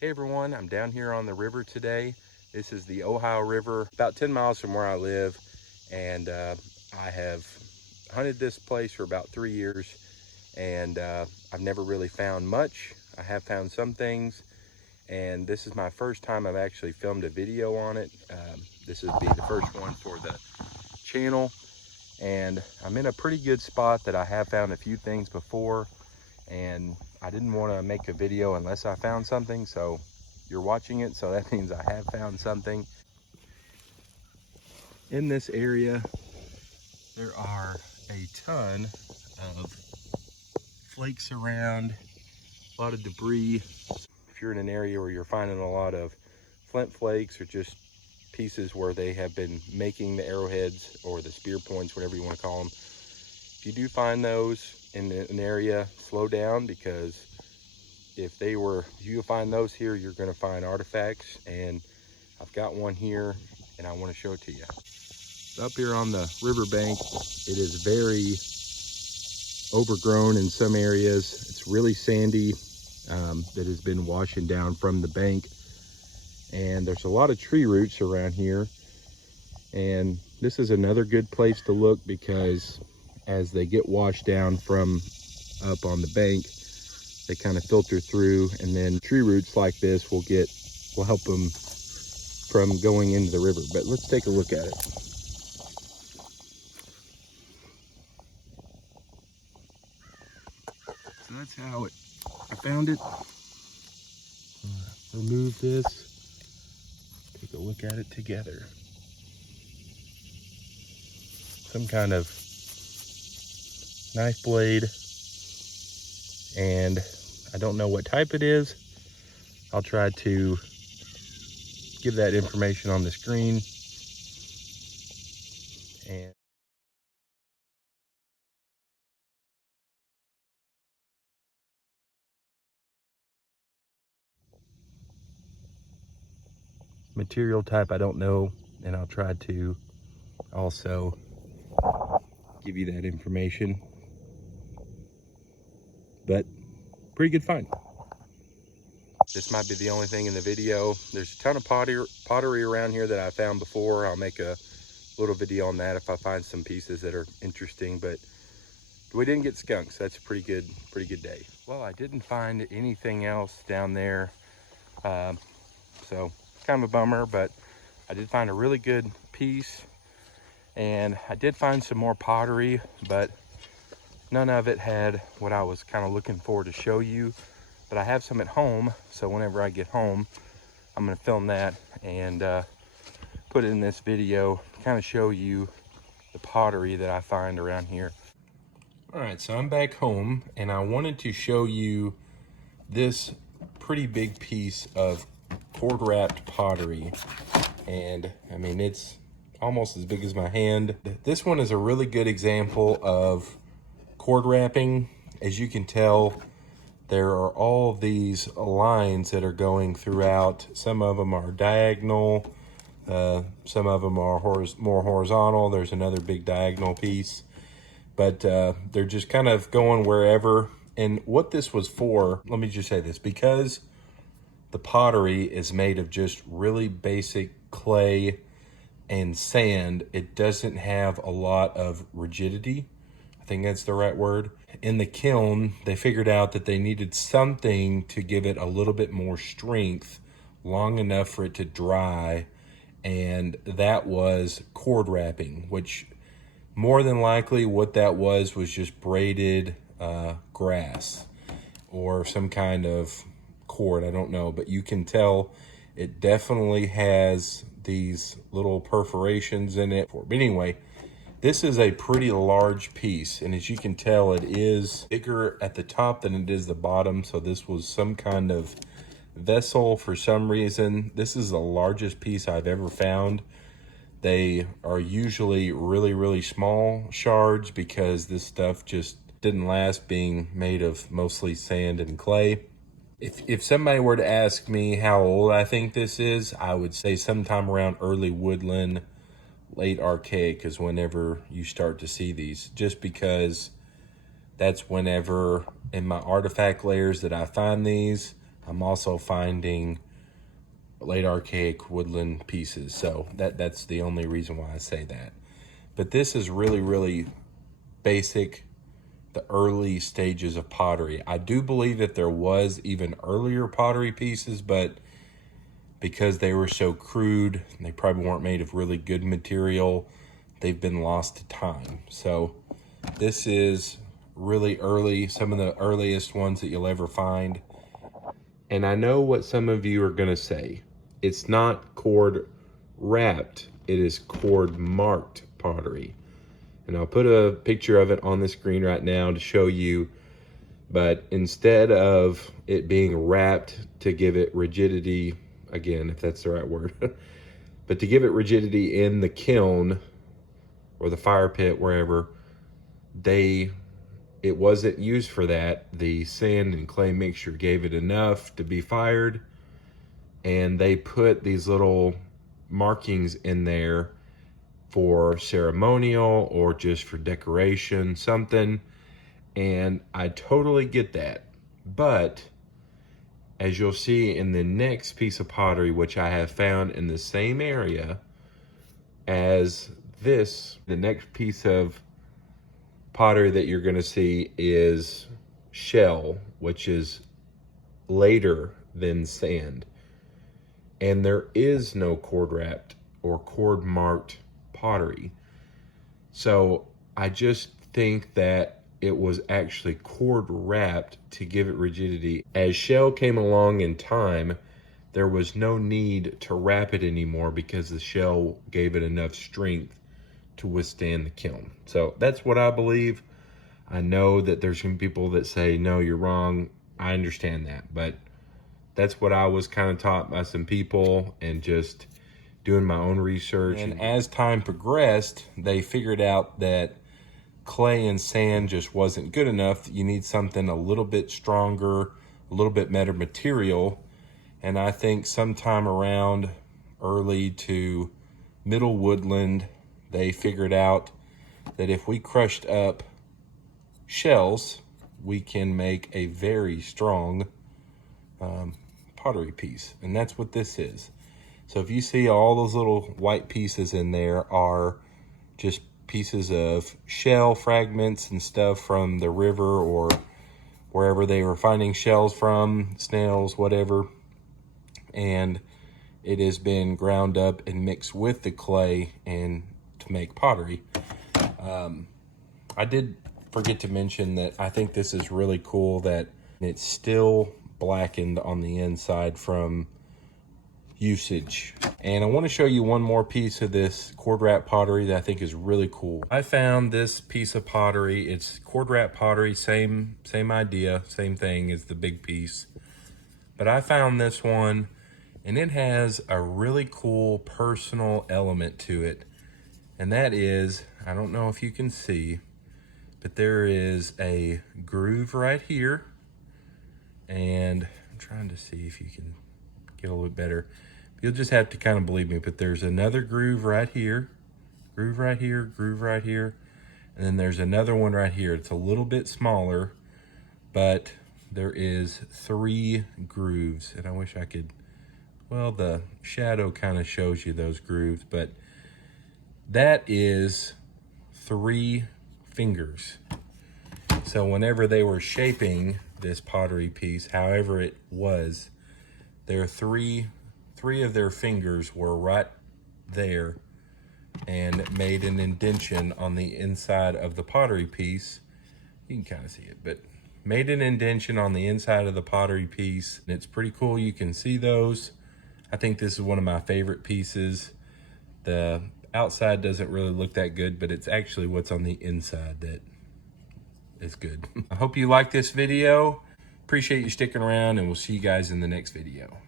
Hey everyone, I'm down here on the river today. This is the Ohio River, about 10 miles from where I live, and I have hunted this place for about 3 years, and I've never really found much. I have found some things, and this is my first time I've actually filmed a video on it. This would be the first one for the channel, and I'm in a pretty good spot that I have found a few things before, and I didn't want to make a video unless I found something, so you're watching it, so that means I have found something. In this area, there are a ton of flakes around, a lot of debris. If you're in an area where you're finding a lot of flint flakes or just pieces where they have been making the arrowheads or the spear points, whatever you want to call them, if you do find those in an area, slow down, because if you find those here, you're going to find artifacts, and I've got one here and I want to show it to you. Up here on the riverbank, it is very overgrown in some areas. It's really sandy, that has been washing down from the bank, and there's a lot of tree roots around here, and this is another good place to look because as they get washed down from up on the bank, they kind of filter through, and then tree roots like this will help them from going into the river. But let's take a look at it. So that's how I found it. Remove this, take a look at it together. Some kind of knife blade, and I don't know what type it is. I'll try to give that information on the screen. And material type, I don't know, and I'll try to also give you that information. But pretty good find. This might be the only thing in the video. There's a ton of pottery around here that I found before. I'll make a little video on that if I find some pieces that are interesting, but we didn't get skunks. That's a pretty good day. Well, I didn't find anything else down there, so kind of a bummer, but I did find a really good piece, and I did find some more pottery, but none of it had what I was kind of looking for to show you. But I have some at home, so whenever I get home, I'm going to film that and put it in this video, kind of show you the pottery that I find around here. All right, so I'm back home, and I wanted to show you this pretty big piece of cord wrapped pottery. And I mean, it's almost as big as my hand. This one is a really good example of cord wrapping. As you can tell, there are all of these lines that are going throughout. Some of them are diagonal, some of them are more horizontal. There's another big diagonal piece, but they're just kind of going wherever. And what this was for, let me just say this, because the pottery is made of just really basic clay and sand, it doesn't have a lot of rigidity. I think that's the right word. In the kiln, they figured out that they needed something to give it a little bit more strength, long enough for it to dry, and that was cord wrapping, which more than likely what that was just braided grass or some kind of cord, I don't know, but you can tell it definitely has these little perforations in it. But anyway, this is a pretty large piece, and as you can tell, it is bigger at the top than it is the bottom. So this was some kind of vessel for some reason. This is the largest piece I've ever found. They are usually really small shards because this stuff just didn't last, being made of mostly sand and clay. If somebody were to ask me how old I think this is, I would say sometime around early woodland, late archaic is whenever you start to see these, just because that's whenever in my artifact layers that I find these, I'm also finding late archaic woodland pieces. So that's the only reason why I say that. But this is really, really basic, the early stages of pottery. I do believe that there was even earlier pottery pieces, but because they were so crude, they probably weren't made of really good material, they've been lost to time. So this is really early, some of the earliest ones that you'll ever find. And I know what some of you are gonna say. It's not cord wrapped, it is cord marked pottery. And I'll put a picture of it on the screen right now to show you. But instead of it being wrapped to give it rigidity, again, if that's the right word, but to give it rigidity in the kiln or the fire pit, wherever, it wasn't used for that. The sand and clay mixture gave it enough to be fired, and they put these little markings in there for ceremonial or just for decoration, something. And I totally get that. But as you'll see in the next piece of pottery, which I have found in the same area as this, the next piece of pottery that you're gonna see is shell, which is later than sand. And there is no cord wrapped or cord marked pottery. So I just think that it was actually cord wrapped to give it rigidity. As shell came along in time, there was no need to wrap it anymore because the shell gave it enough strength to withstand the kiln. So that's what I believe. I know that there's some people that say, no, you're wrong. I understand that, but that's what I was kind of taught by some people and just doing my own research. And as time progressed, they figured out that clay and sand just wasn't good enough. You need something a little bit stronger, a little bit better material. And I think sometime around early to middle woodland, they figured out that if we crushed up shells, we can make a very strong pottery piece. And that's what this is. So if you see all those little white pieces in there are just pieces of shell fragments and stuff from the river or wherever they were finding shells from, snails, whatever. And it has been ground up and mixed with the clay and to make pottery. I did forget to mention that I think this is really cool that it's still blackened on the inside from usage. And I want to show you one more piece of this cord wrap pottery that I think is really cool. I found this piece of pottery. It's cord wrap pottery, same idea, same thing as the big piece. But I found this one and it has a really cool personal element to it. And that is, I don't know if you can see, but there is a groove right here. And I'm trying to see if you can get a little bit better. You'll just have to kind of believe me, but there's another groove right here, groove right here, groove right here, and then there's another one right here. It's a little bit smaller, but there is 3 grooves, and I wish I could, well, the shadow kind of shows you those grooves, but that is 3 fingers. So whenever they were shaping this pottery piece, however it was, there are 3 of their fingers were right there and made an indentation on the inside of the pottery piece. You can kind of see it, but made an indentation on the inside of the pottery piece. And it's pretty cool. You can see those. I think this is one of my favorite pieces. The outside doesn't really look that good, but it's actually what's on the inside that is good. I hope you like this video. Appreciate you sticking around, and we'll see you guys in the next video.